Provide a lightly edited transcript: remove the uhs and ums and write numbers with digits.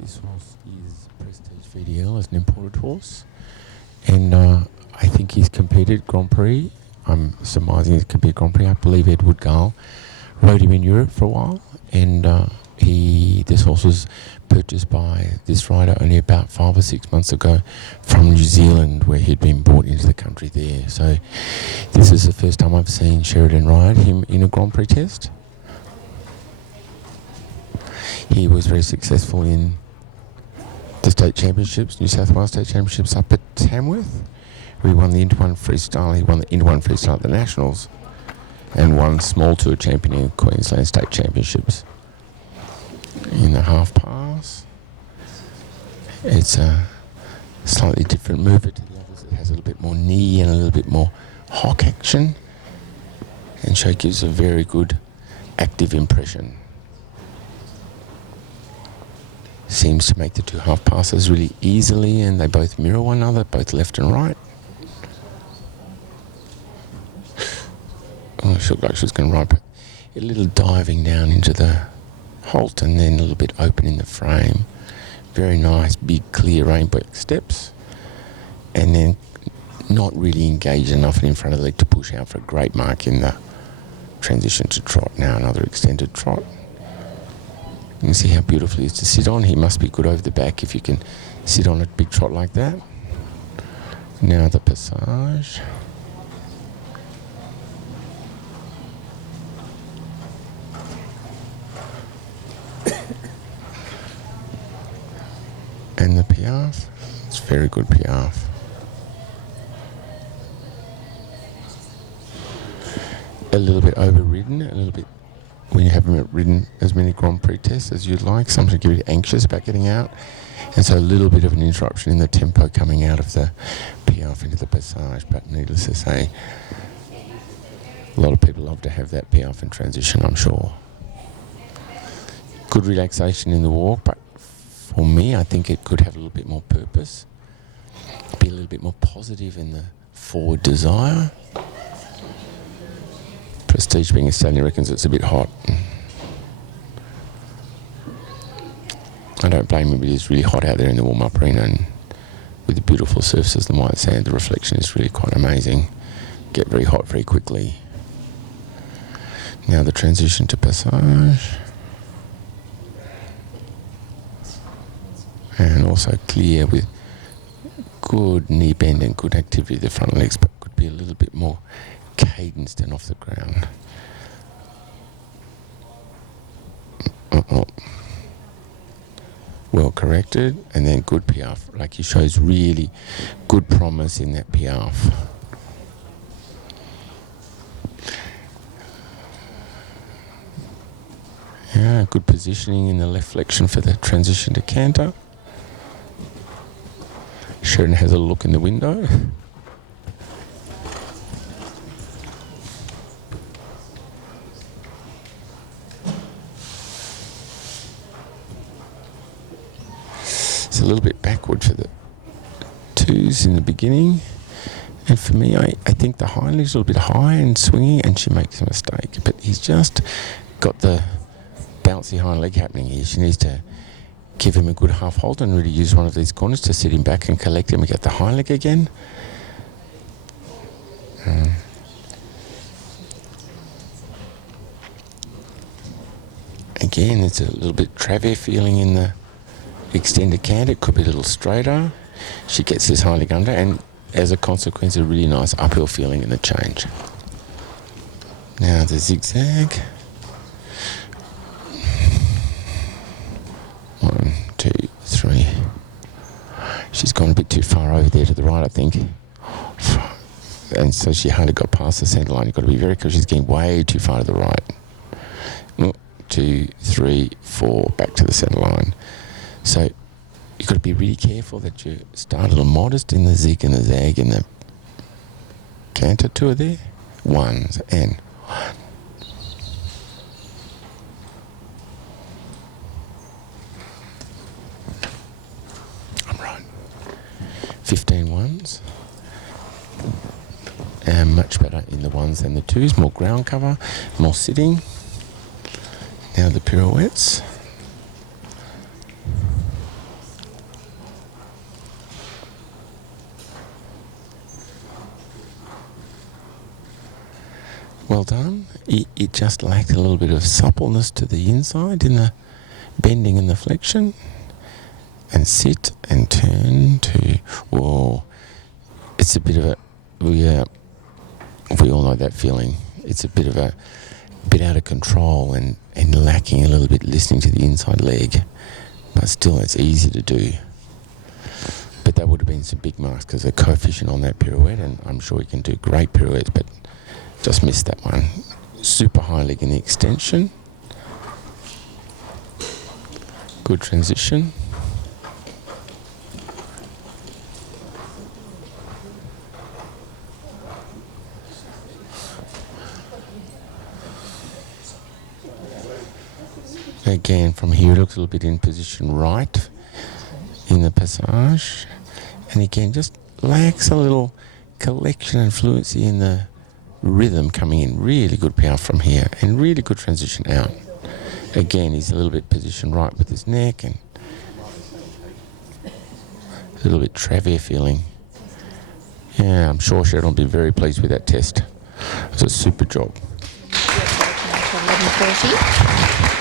This horse is Prestige VDL as an imported horse, and I think he's competed Grand Prix. I'm surmising he's competed Grand Prix. I believe Edward Gale rode him in Europe for a while, and this horse was purchased by this rider only about 5 or 6 months ago from New Zealand, where he'd been brought into the country there. So this is the first time I've seen Sheridyn ride him in a Grand Prix test. He was very successful in the state championships, New South Wales state championships up at Tamworth, where he won the Inter 1 freestyle. He won the Inter 1 freestyle at the Nationals and won small tour champion in Queensland state championships. In the half pass, it's a slightly different mover to the others. It has a little bit more knee and a little bit more hock action, and so it gives a very good active impression. Seems to make the two half passes really easily, and they both mirror one another, both left and right. Oh, she looked like she was going to ride, but a little diving down into the halt and then a little bit open in the frame. Very nice, big, clear rainbow steps, and then not really engaged enough in front of the leg to push out for a great mark in the transition to trot. Now another extended trot. You can see how beautiful he is to sit on. He must be good over the back if you can sit on a big trot like that. Now the passage. And the Piaffe. It's very good Piaffe. A little bit overridden, a little bit when you haven't ridden as many Grand Prix tests as you'd like. Sometimes you get anxious about getting out, and so a little bit of an interruption in the tempo coming out of the Piaffe into the passage. But needless to say, a lot of people love to have that Piaffe in transition, I'm sure. Good relaxation in the walk, but for me, I think it could have a little bit more purpose, be a little bit more positive in the forward desire. Prestige being Australian reckons it's a bit hot. I don't blame him, but it's really hot out there in the warm-up arena, and with the beautiful surfaces, the white sand, the reflection is really quite amazing. Get very hot very quickly. Now the transition to passage. And also clear with good knee bend and good activity of the front legs, but could be a little bit more cadenced and off the ground. Well corrected, and then good Piaffe. Like, he shows really good promise in that Piaffe. Yeah, good positioning in the left flexion for the transition to Canter. Sheridyn has a look in the window. It's a little bit backward for the twos in the beginning. And for me, I think the hind leg's a little bit high and swinging, and she makes a mistake. But he's just got the bouncy hind leg happening here. She needs to give him a good half hold and really use one of these corners to sit him back and collect him and get the hind leg again. Again, it's a little bit Travers feeling in the extended canter. It could be a little straighter. She gets this hind leg under, and as a consequence, a really nice uphill feeling in the change. Now the zigzag. 1, 2, 3. She's gone a bit too far over there to the right, I think. And so she hardly got past the centre line. You've got to be very careful. She's getting way too far to the right. 1, 2, 3, 4, back to the centre line. So you've got to be really careful that you start a little modest in the zig and the zag and the canter tour there. Ones and 1. I'm right. 15 ones. And much better in the ones than the twos. More ground cover, more sitting. Now the pirouettes. Well done. It just lacked a little bit of suppleness to the inside in the bending and the flexion. And sit and turn to, whoa. It's a bit of a, we all know that feeling. It's a bit out of control and lacking a little bit listening to the inside leg. But still, it's easy to do. But that would have been some big marks because the coefficient on that pirouette, and I'm sure he can do great pirouettes, but just missed that one. Super high leg in the extension. Good transition. Again, from here it looks a little bit in position right in the passage. And again, just lacks a little collection and fluency in the rhythm coming in. Really good Piaffe from here and really good transition out. Again, he's a little bit positioned right with his neck and a little bit Travers feeling. Yeah, I'm sure Sheridyn will be very pleased with that test. It was a super job. 11:40.